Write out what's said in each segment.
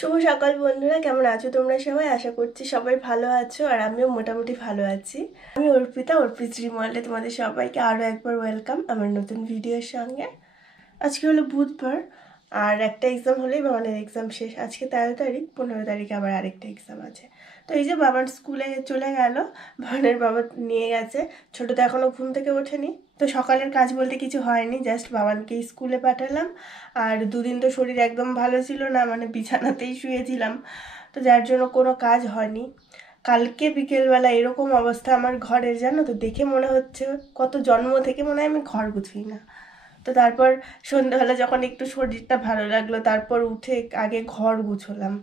শুভ সকাল বন্ধুরা, কেমন আছো তোমরা সবাই? আশা করছি সবাই ভালো আছো আর আমিও মোটামুটি ভালো আছি। আমি অর্পিতা, অর্পিশ্রী মহলে তোমাদের সবাইকে আরও একবার ওয়েলকাম আমার নতুন ভিডিওর সঙ্গে। আজকে হলো বুধবার আর একটা এক্সাম হলেই বাবানের এক্সাম শেষ। আজকে 13 তারিখ, 15 তারিখে আবার আরেকটা এক্সাম আছে। তো এই যে বাবার স্কুলে চলে গেল, বাবানের বাবা নিয়ে গেছে। ছোটো তো এখনও ঘুম থেকে ওঠেনি, তো সকালের কাজ বলতে কিছু হয়নি, জাস্ট বাবানকে স্কুলে পাঠালাম। আর দুদিন তো শরীর একদম ভালো ছিল না, মানে বিছানাতেই শুয়েছিলাম, তো যার জন্য কোনো কাজ হয়নি। কালকে বিকেলবেলা এরকম অবস্থা আমার ঘরের, জানো তো, দেখে মনে হচ্ছে কত জন্ম থেকে মনে হয় আমি ঘর গুছাই না। তো তারপর সন্ধ্যাবেলা যখন একটু শরীরটা ভালো লাগলো, তারপর উঠে আগে ঘর গুছোলাম।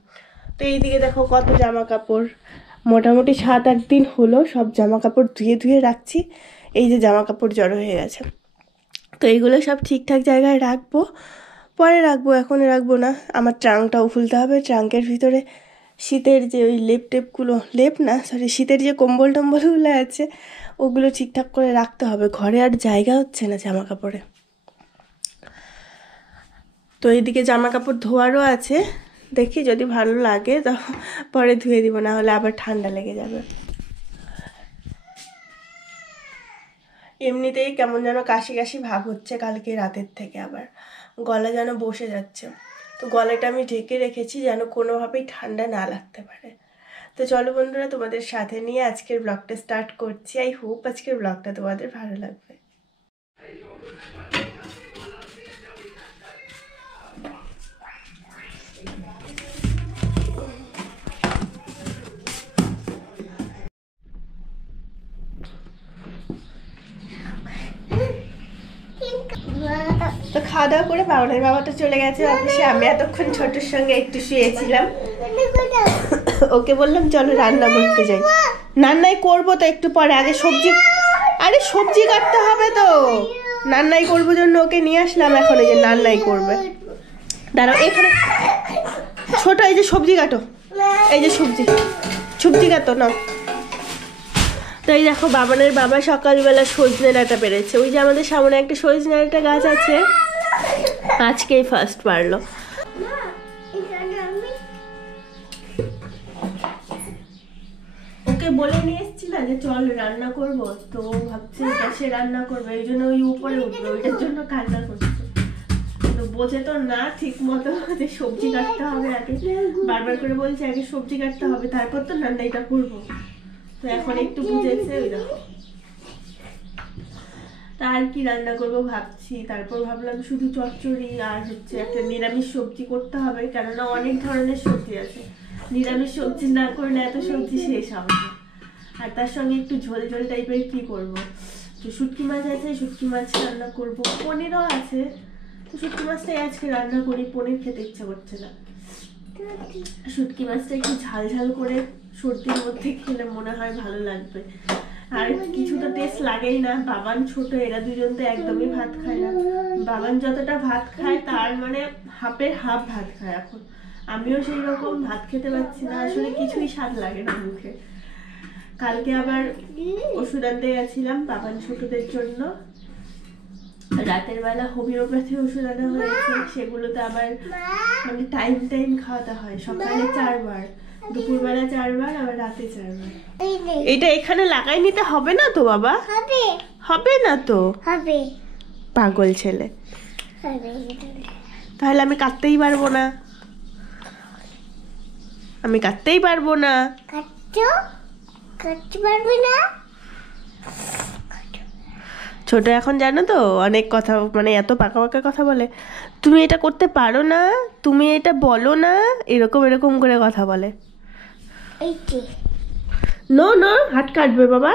তো এইদিকে দেখো কত জামা কাপড়, মোটামুটি 7-8 দিন হলো সব জামা কাপড় ধুয়ে ধুয়ে রাখছি। এই যে জামা কাপড় জড়ো হয়ে গেছে, তো এইগুলো সব ঠিকঠাক জায়গায় রাখবো, পরে রাখবো, এখন রাখবো না। আমার ট্রাঙ্কটাও খুলতে হবে, ট্রাঙ্কের ভিতরে শীতের যে ওই লেপ না সরি শীতের যে কম্বল টম্বলগুলো আছে ওগুলো ঠিকঠাক করে রাখতে হবে। ঘরে আর জায়গা হচ্ছে না জামা কাপড়ে। তো এইদিকে জামা কাপড় ধোয়ারও আছে, দেখি যদি ভালো লাগে তো পরে ধুয়ে দিব, না হলে আবার ঠান্ডা লেগে যাবে। এমনিতেই কেমন যেন কাশি কাশি ভাব হচ্ছে কালকে রাতের থেকে, আবার গলা যেন বসে যাচ্ছে। তো গলাটা আমি ঢেকে রেখেছি যেন কোনোভাবেই ঠান্ডা না লাগতে পারে। তো চলো বন্ধুরা, তোমাদের সাথে নিয়ে আজকের ব্লগটা স্টার্ট করছি। আই হোপ আজকের ব্লগটা তোমাদের ভালো লাগবে। তো খাওয়া দাওয়া করে বাবানের বাবাটা চলে গেছে অফিসে। আমি এতক্ষণ ছোটোর সঙ্গে একটু শুয়েছিলাম, ওকে বললাম চলো রান্না করতে যাই। রান্নাই করবো তো একটু পরে, আগে সবজি কাটতে হবে তো, রান্নাই করবো জন্য ওকে নিয়ে আসলাম। এখন এই যে রান্নাই করবে, দাঁড়াও এখানে ছোট, এই যে সবজি কাটো, এই যে সবজি কাটো নাও। তো এই দেখো বাবানের বাবা সকালবেলা সজনে ডাঁটা পেরেছে। ওই যে আমাদের সামনে একটা সজনে ডাঁটা গাছ আছে, আজকেই ফার্স্ট পারলো। ওকে বলে নিয়ে এসছি না যে চল রান্না করব, তো ভাবছি গ্যাসে রান্না করবে, এই জন্য ওই উপরে উঠবে, ওইটার জন্য কান্না করছে। তো বোঝে তো না ঠিক মতো যে সবজি কাটতে হবে আগে, বারবার করে বলছে আগে সবজি কাটতে হবে তারপর তো রান্নাটা করবো। তো এখন একটু বুঝেছে, ওই দেখো। আর কি রান্না করবো ভাবছি, তারপর ভাবলাম শুধু চচ্চড়ি আর হচ্ছে একটা নিরামিষ সবজি করতে হবে, কেননা অনেক ধরনের সবজি আছে, নিরামিষ সবজি না করলে এত সবজি শেষ হবে না। আর তার সঙ্গে একটু ঝোল ঝোল টাইপের কি করব, তো শুটকি মাছ আছে, শুটকি মাছ রান্না করব, পনিরও আছে, তো শুটকি মাছটাই আজকে রান্না করি, পনির খেতে ইচ্ছা করছে না। শুটকি মাছটা একটু ঝাল ঝাল করে সর্দির মধ্যে খেলে মনে হয় ভালো লাগবে। আর কিছু তো টেস্ট লাগেই না, বাবান ছোট, এরা দুজন তো একদমই ভাত খায় না। বাবান যতটা ভাত খায় তার মানে হাফের হাফ ভাত খায় এখন। আমিও সেই রকম ভাত খেতে পারছি না, আসলে কিছুই স্বাদ লাগে না মুখে। কালকে আবার ওষুধ আনতে গেছিলাম বাবান ছোটদের জন্য, রাতের বেলা হোমিওপ্যাথি ওষুধ আনা হয়েছে, সেগুলোতে আবার মানে টাইম খাওয়াতে হয়, সকালে 4 বার, দুপুরবেলা 4 বার, আবার রাতে 4 বার। এটা এখানে লাগাই নিতে হবে না তো বাবা? হবে না তো? হবে। পাগল ছেলে, তাহলে আমি কাটতেই পারবো না, কাটতে পারবি না। ছোট এখন জানো তো অনেক কথা, মানে এত পাকা পাকা কথা বলে, তুমি এটা করতে পারো না, তুমি এটা বলো না, এরকম করে কথা বলে। নো হাত কাটবে বাবা,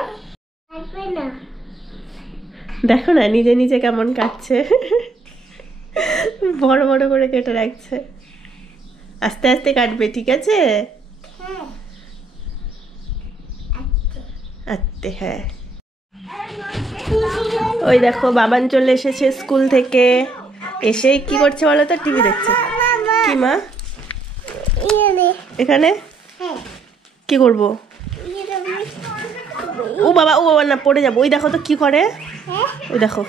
দেখো না নিজে নিজে কেমন কাটছে, বড় বড় করে কেটে রাখছে, আস্তে আস্তে কাটবে, ঠিক আছে? আস্তে, হ্যাঁ। ওই দেখো বাবান চলে এসেছে স্কুল থেকে, এসে কি করছে বলো তো? টিভি দেখছে। কি মা এখানে কি করবো? ও বাবা না, পড়ে যাবো। ওই দেখো তো কি করে, ওই দেখো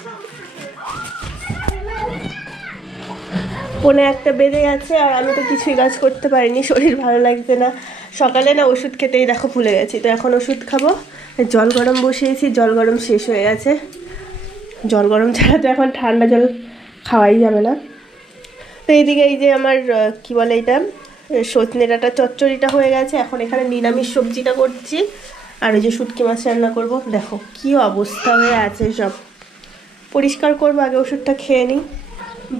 1:45 বেজে গেছে আর আমি তো কিছুই কাজ করতে পারিনি, শরীর ভালো লাগছে না। সকালে না ওষুধ খেতেই দেখো ভুলে গেছি, তো এখন ওষুধ খাবো। জল গরম বসিয়েছি, জল গরম শেষ হয়ে গেছে। জল গরম ছাড়া তো এখন ঠান্ডা জল খাওয়াই যাবে না। তো এইদিকে এই যে আমার কি বলে এটা, সজনে ডাঁটা চচ্চড়িটা হয়ে গেছে। এখন এখানে নিরামিষ সবজিটা করছি আর ওই যে শুটকি মাছ রান্না করবো। দেখো কি অবস্থা হয়ে আছে সব, পরিষ্কার করবো, আগে ওষুধটা খেয়ে নিই।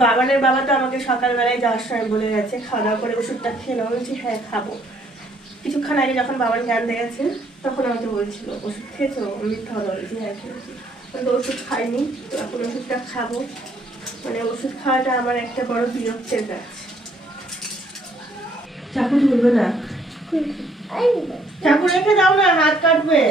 বাবানের বাবা তো আমাকে সকালবেলায় যাওয়ার সময় বলে গেছে খাওয়া দাওয়া করে ওষুধটা খেয়ে নাও। বলছি হ্যাঁ খাবো। কিছুক্ষণ আগে যখন বাবার জানতে গেছে তখন আমাকে বলছিল ওষুধ খেয়েছো, মিথ্যা কথা বলেছি, হ্যাঁ খেয়েছি। তো ওষুধ খাইনি, তো এখন ওষুধটা খাবো। মানে ওষুধ খাওয়াটা আমার একটা বড় বিরক্তের কাজ। চাকু ধরবে না, চাকু রেখে দাও না, হাত কাটবে।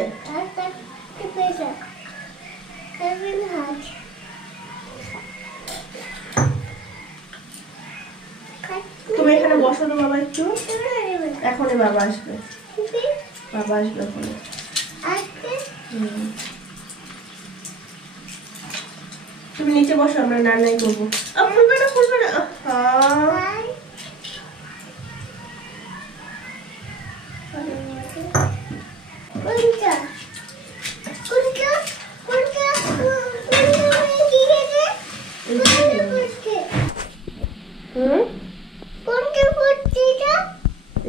তুমি এখানে বসো তো বাবা একটু, এখনই বাবা আসবে, বাবা আসবে এখন। তুমি নিচে বসো, আমরা রান্নাই করবো। খুলবে না, খুলবে না।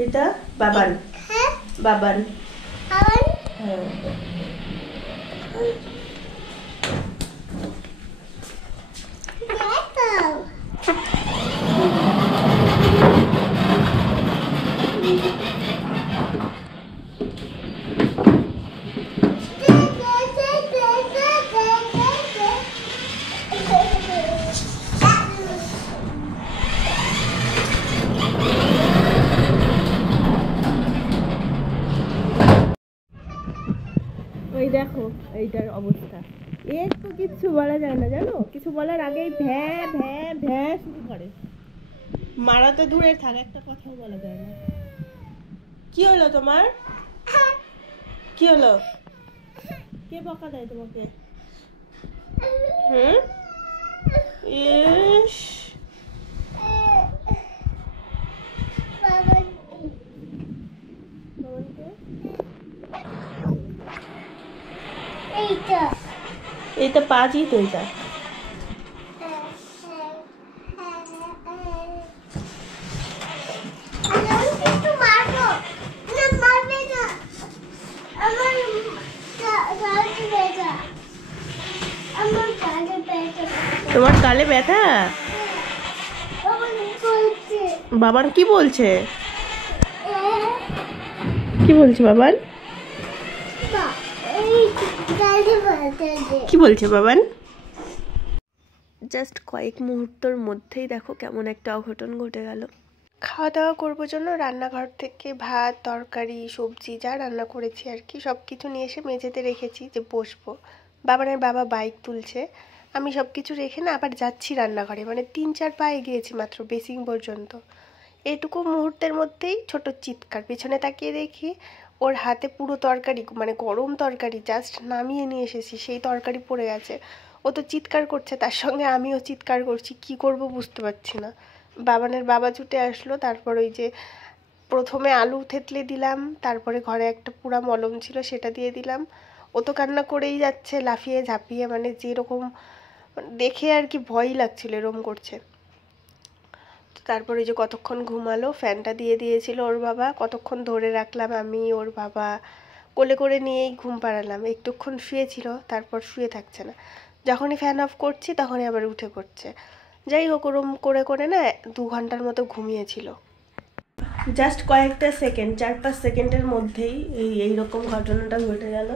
এটা বাবান, বাবান, হ্যাঁ। ওই দেখো এইটার অবস্থা, একটু কিচ্ছু বলা যায় না জানো, কিছু বলার আগেই ভ্যাঁ ভ্যাঁ ভ্যাঁ শুরু করে। মারা তো দূরে থাক, একটা কথাও বলা যায় না। কি হলো তোমার, কি হলো, কে বকা দেয় তোমাকে? ইস এইটা পাঁচই তো, এটা তোমার গালে ব্যথা? বাবান কি বলছে, কি বলছে বাবান, কি বলছে বাবান? জাস্ট কয়েক মুহূর্তের মধ্যেই দেখো কেমন একটা অঘটন ঘটে গেল। খাওয়া দাওয়া করবো জন্য রান্নাঘর থেকে ভাত তরকারি সবজি যা রান্না করেছি আর কি সব কিছু নিয়ে এসে মেঝেতে রেখেছি যে বসবো। বাবানের বাবা বাইক তুলছে, আমি সব কিছু রেখে না আবার যাচ্ছি রান্নাঘরে, মানে 3-4 পা এগিয়েছি মাত্র বেসিং পর্যন্ত। এইটুকু মুহূর্তের মধ্যেই ছোট চিৎকার, পেছনে তাকিয়ে দেখি ওর হাতে পুরো তরকারি, মানে গরম তরকারি জাস্ট নামিয়ে নিয়ে এসেছি, সেই তরকারি পড়ে গেছে। ও তো চিৎকার করছে, তার সঙ্গে আমিও চিৎকার করছি, কি করব বুঝতে পারছি না। বাবানের বাবা ছুটে আসলো, তারপর ওই যে প্রথমে আলু থেতলে দিলাম, তারপরে ঘরে একটা পুরা মলম ছিল সেটা দিয়ে দিলাম। ও তো কান্না করেই যাচ্ছে লাফিয়ে ঝাঁপিয়ে, মানে যেরকম দেখে আর কি ভয়ই লাগছিল এরকম করছে। তারপরে যে কতক্ষণ ঘুমালো, ফ্যানটা দিয়ে দিয়েছিল ওর বাবা, কতক্ষণ ধরে রাখলাম আমি ওর বাবা, কোলে করে নিয়েই ঘুম পাড়ালাম। একটুক্ষণ শুয়েছিল, তারপর শুয়ে থাকছে না, যখনই ফ্যান অফ করছি তখনই আবার উঠে পড়ছে। যাই হোক ওরম করে করে না 2 ঘন্টার মতো ঘুমিয়েছিল। জাস্ট কয়েকটা সেকেন্ড, 4-5 সেকেন্ডের মধ্যেই এইরকম ঘটনাটা ঘটে গেল।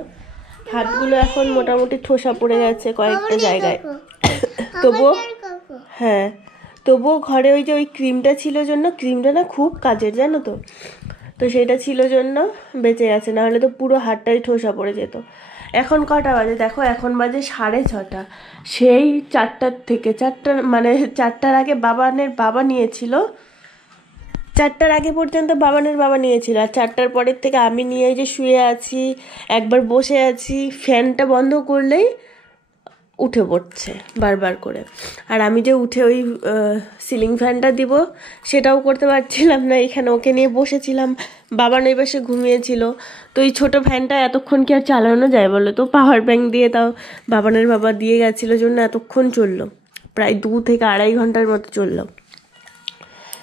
হাতগুলো এখন মোটামুটি ঠোসা পড়ে গেছে কয়েকটা জায়গায়, তবুও হ্যাঁ তবুও ঘরে ওই যে ওই ক্রিমটা ছিল জন্য, ক্রিমটা না খুব কাজের জানো তো, তো সেটা ছিল জন্য বেঁচে গেছে, নাহলে তো পুরো হাতটাই ঠোসা পড়ে যেত। এখন কটা বাজে দেখো, এখন বাজে 6:30। সেই 4টার থেকে 4টা মানে 4টার আগে বাবানের বাবা নিয়েছিল, 4টার আগে পর্যন্ত বাবানের বাবা নিয়েছিল, আর 4টার পরের থেকে আমি নিয়ে যে শুয়ে আছি, একবার বসে আছি, ফ্যানটা বন্ধ করলেই উঠে পড়ছে বারবার করে। আর আমি যে উঠে ওই সিলিং ফ্যানটা দিব সেটাও করতে পারছিলাম না। এখানে ওকে নিয়ে বসেছিলাম, বাবা ওই পাশে ঘুমিয়েছিল। তো এই ছোটো ফ্যানটা এতক্ষণ কি আর চালানো যায় বলো তো? পাওয়ার ব্যাংক দিয়ে তাও বাবানের বাবা দিয়ে গেছিলো জন্য এতক্ষণ চললো, প্রায় 2 থেকে 2.5 ঘন্টার মতো চললো।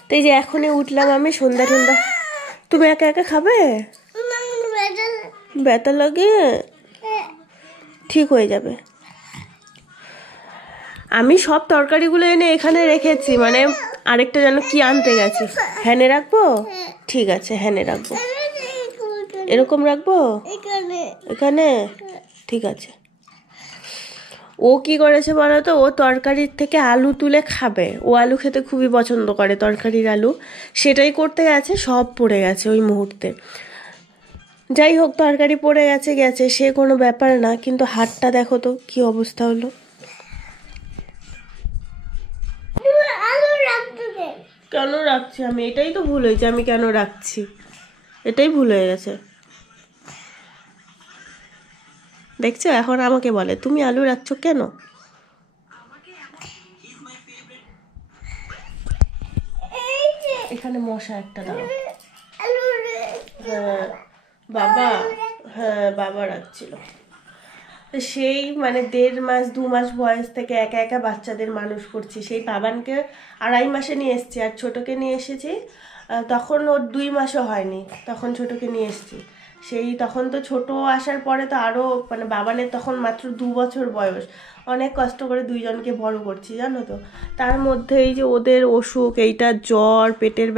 তো এই যে এখনই উঠলাম আমি, সন্ধ্যা টন্ধা। তুমি একা একা খাবে? ব্যথা লাগে? ঠিক হয়ে যাবে। আমি সব তরকারিগুলো এনে এখানে রেখেছি, মানে আরেকটা যেন কি আনতে গেছি। হ্যানে রাখবো? ঠিক আছে, হ্যানে রাখবো। এরকম রাখবো? এখানে? ঠিক আছে। ও কি করেছে বলো তো, ও তরকারির থেকে আলু তুলে খাবে। ও আলু খেতে খুবই পছন্দ করে, তরকারির আলু। সেটাই করতে গেছে, সব পড়ে গেছে ওই মুহূর্তে। যাই হোক, তরকারি পড়ে গেছে গেছে, সে কোনো ব্যাপার না, কিন্তু হাতটা দেখো তো কি অবস্থা হলো। কেন রাখছি আমি? এটাই তো ভুল হয়েছে, আমি কেন রাখছি এটাই ভুল হয়ে গেছে। দেখছো, এখন আমাকে বলে তুমি আলু রাখছো কেন? এখানে মশা একটা দাও। হ্যাঁ বাবা, হ্যাঁ বাবা রাখছিল। সেই মানে 1.5 মাস 2 মাস বয়স থেকে একা একা বাচ্চাদের মানুষ করছি। সেই পাবানকে 2.5 মাসে নিয়ে এসেছি, আর ছোটোকে নিয়ে এসেছি তখন ওর 2 মাসও হয়নি, তখন ছোটোকে নিয়ে এসেছি। সেই তখন তো ছোট আসার পরে তো আরও মানে বাবানের তখন মাত্র 2 বছর বয়স। অনেক কষ্ট করে দুইজনকে বড় করছি জানো তো। তার মধ্যে এই যে ওদের অসুখ, এইটা জ্বর, পেটের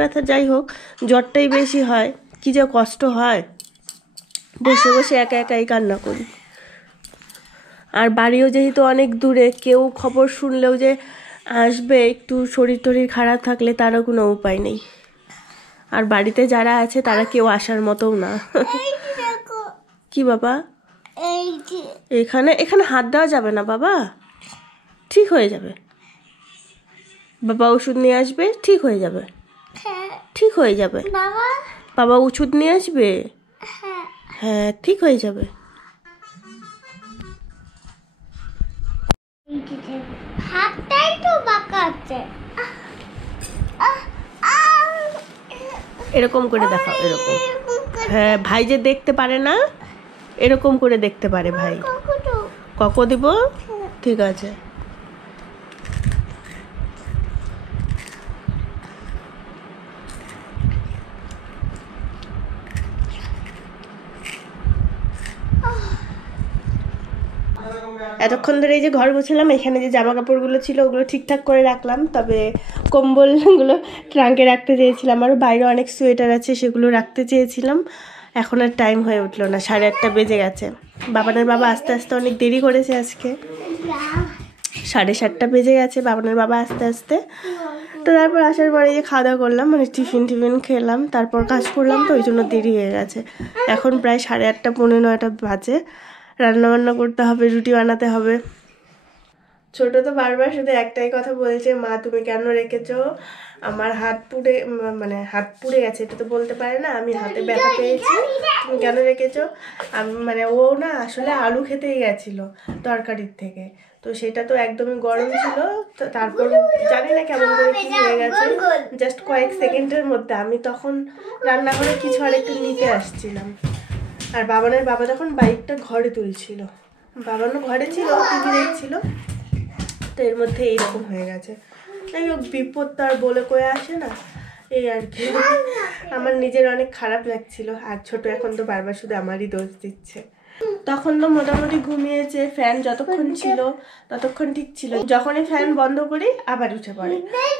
ব্যথা যাই হোক, জ্বরটাই বেশি হয়। কি যে কষ্ট হয়, বসে বসে একা একাই কান্না করি। আর বাড়িও যেহেতু অনেক দূরে, কেউ খবর শুনলেও যে আসবে একটু শরীর টরীর খারাপ থাকলে তারও কোনো উপায় নেই। আর বাড়িতে যারা আছে তারা কেউ আসার মতোও না। কি বাবা? এখানে এখানে হাত দেওয়া যাবে না বাবা, ঠিক হয়ে যাবে। বাবা ওষুধ নিয়ে আসবে, ঠিক হয়ে যাবে। ঠিক হয়ে যাবে বাবা, ওষুধ নিয়ে আসবে। হ্যাঁ ঠিক হয়ে যাবে। হাতটাই তো বাঁকা আছে। এরকম করে দেখাও, এরকম। হ্যাঁ, ভাই যে দেখতে পারে না, এরকম করে দেখতে পারে ভাই। ককো দিব? ঠিক আছে। এতক্ষণ ধরে এই যে ঘর গোছালাম, এখানে যে জামা কাপড়গুলো ছিল ওগুলো ঠিকঠাক করে রাখলাম, তবে কম্বলগুলো ট্রাঙ্কে রাখতে চেয়েছিলাম। আরও বাইরে অনেক সোয়েটার আছে, সেগুলো রাখতে চেয়েছিলাম। এখন আর টাইম হয়ে উঠলো না, 8:30 বেজে গেছে। বাবানের বাবা আস্তে আস্তে অনেক দেরি করেছে আজকে, 7:30 বেজে গেছে বাবানের বাবা আস্তে আস্তে। তো তারপর আসার পরে যে খাওয়া দাওয়া করলাম, মানে টিফিন খেলাম, তারপর কাজ করলাম, তো ওই জন্য দেরি হয়ে গেছে। এখন প্রায় 8:30 পৌনে 9 বাজে। রান্নাবান্না করতে হবে, রুটি বানাতে হবে। ছোট তো বারবার শুধু একটাই কথা বলছে, মা তুমি কেন রেখেছো? আমার হাত পুড়ে, মানে হাত পুড়ে গেছে, এটা তো বলতে পারে না, আমি হাতে ব্যথা পেয়েছি, তুমি কেন রেখেছো? আমি মানে ও না আসলে আলু খেতেই গেছিলো তরকারির থেকে, তো সেটা তো একদমই গরম ছিল। তো তারপর জানি না কেমন করে কি হয়ে গেছে, জাস্ট কয়েক সেকেন্ডের মধ্যে। আমি তখন রান্নাঘরে কিছু আর একটু নিতে আসছিলাম, আর বাবানের বাবা তখন বাইকটা ঘরে তুলছিল, বাবানও ঘরে ছিল, টিভি দেখছিল। তো এর মধ্যে এইরকম হয়ে গেছে। যাই হোক, বিপদ তো আর বলে কয়ে আসে না, এই আর কি। আমার নিজের অনেক খারাপ লাগছিল, আর ছোট এখন তো বারবার শুধু আমারই দোষ দিচ্ছে। তখন তো মোটামুটি ঘুমিয়েছে, ফ্যান যতক্ষণ ছিল ততক্ষণ ঠিক ছিল, যখনই ফ্যান বন্ধ করি আবার উঠে পড়ে।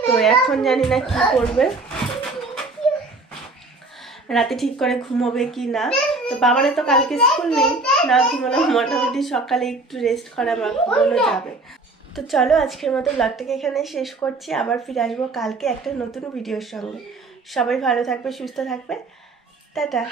তো এখন জানি না কি করবে, রাতে ঠিক করে ঘুমোবে কি না। তো বাবারে তো কালকে স্কুল নেই, না ঘুমানো, মোটামুটি সকালে একটু রেস্ট করা বা ঘুমানো যাবে। তো চলো আজকের মতো ব্লগটাকে এখানে শেষ করছি, আবার ফিরে আসবো কালকে একটা নতুন ভিডিওর সঙ্গে। সবাই ভালো থাকবে, সুস্থ থাকবে, টাটা।